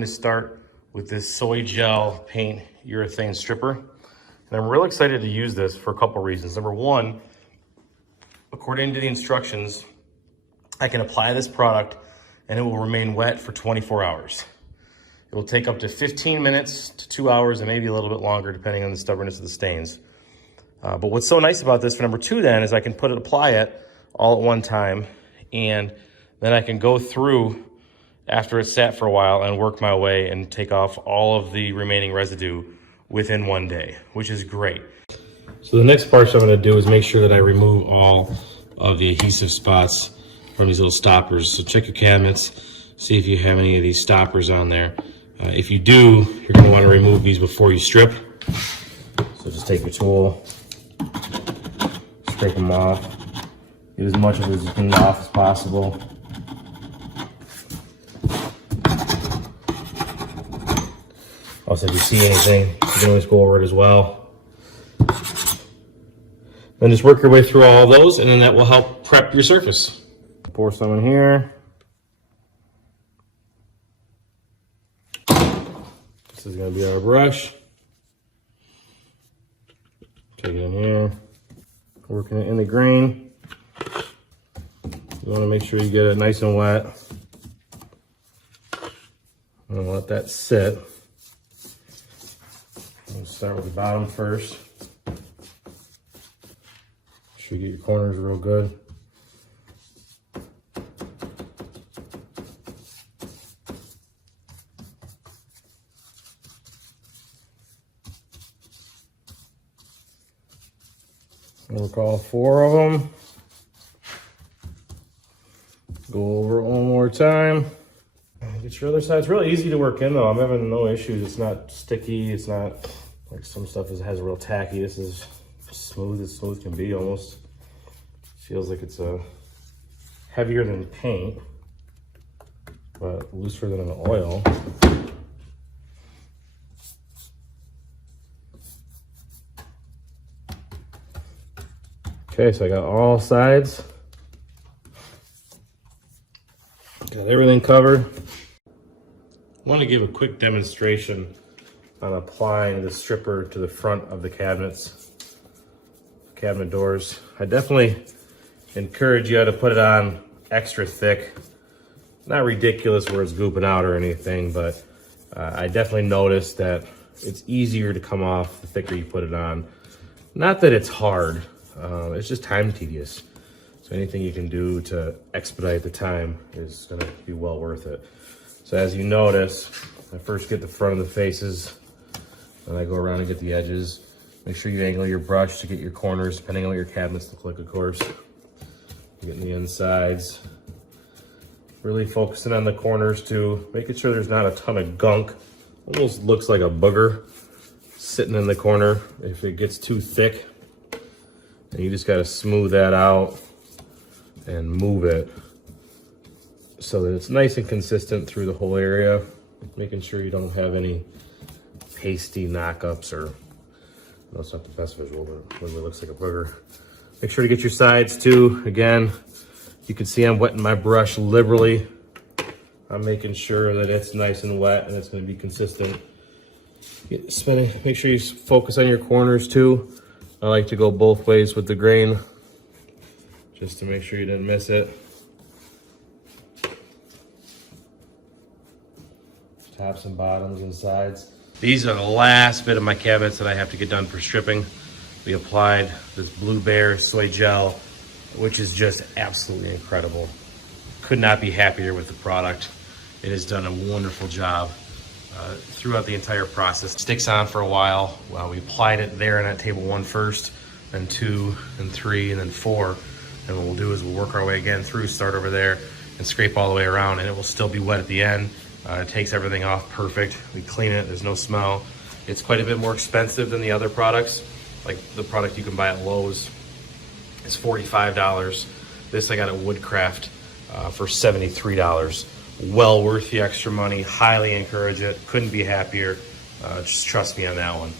going to start with this soy gel paint urethane stripper. And I'm real excited to use this for a couple reasons. Number one, according to the instructions, I can apply this product and it will remain wet for 24 hours. It will take up to 15 minutes to 2 hours and maybe a little bit longer depending on the stubbornness of the stains. But what's so nice about this for number two then is I can apply it all at one time, and then I can go through after it's sat for a while and work my way and take off all of the remaining residue within one day, which is great. So the next part I'm gonna do is make sure that I remove all of the adhesive spots from these little stoppers. So check your cabinets, see if you have any of these stoppers on there. If you do, you're gonna wanna remove these before you strip. So just take your tool, scrape them off, get as much of it as you can off as possible. Also, if you see anything, you can always go over it as well. Then just work your way through all of those, and then that will help prep your surface. Pour some in here. This is going to be our brush. Take it in here, working it in the grain. You want to make sure you get it nice and wet. And let that sit. We'll start with the bottom first. Make sure you get your corners real good. Work all 4 of them. Go over it one more time. Get your other side. It's really easy to work in though. I'm having no issues. It's not sticky. It's not like some stuff has a real tacky. This is smooth as smooth can be almost. Feels like it's heavier than paint, but looser than an oil. Okay, so I got all sides. Got everything covered. I want to give a quick demonstration on applying the stripper to the front of the cabinets, cabinet doors. I definitely encourage you to put it on extra thick. Not ridiculous where it's gooping out or anything, but I definitely noticed that it's easier to come off the thicker you put it on. Not that it's hard. It's just time tedious. So anything you can do to expedite the time is gonna be well worth it. So as you notice, I first get the front of the faces, then I go around and get the edges. Make sure you angle your brush to get your corners, depending on what your cabinets look like, of course. Getting the insides. Really focusing on the corners too, making sure there's not a ton of gunk. Almost looks like a booger sitting in the corner. If it gets too thick, and you just gotta smooth that out and move it so that it's nice and consistent through the whole area, making sure you don't have any pasty knockups or, no, it's not the best visual, but when it looks like a booger. Make sure to get your sides too. Again, you can see I'm wetting my brush liberally. I'm making sure that it's nice and wet and it's gonna be consistent. Make sure you focus on your corners too. I like to go both ways with the grain, just to make sure you didn't miss it. Tops and bottoms and sides. These are the last bit of my cabinets that I have to get done for stripping. We applied this Blue Bear soy gel, which is just absolutely incredible. Could not be happier with the product. It has done a wonderful job throughout the entire process. It sticks on for a while. Well, we applied it there in that table 1 first, then 2, and 3, and then 4. And what we'll do is we'll work our way again through, start over there, and scrape all the way around, and it will still be wet at the end. It takes everything off perfect. We clean it, there's no smell. It's quite a bit more expensive than the other products. Like the product you can buy at Lowe's is $45. This I got at Woodcraft for $73. Well worth the extra money, highly encourage it. Couldn't be happier. Just trust me on that one.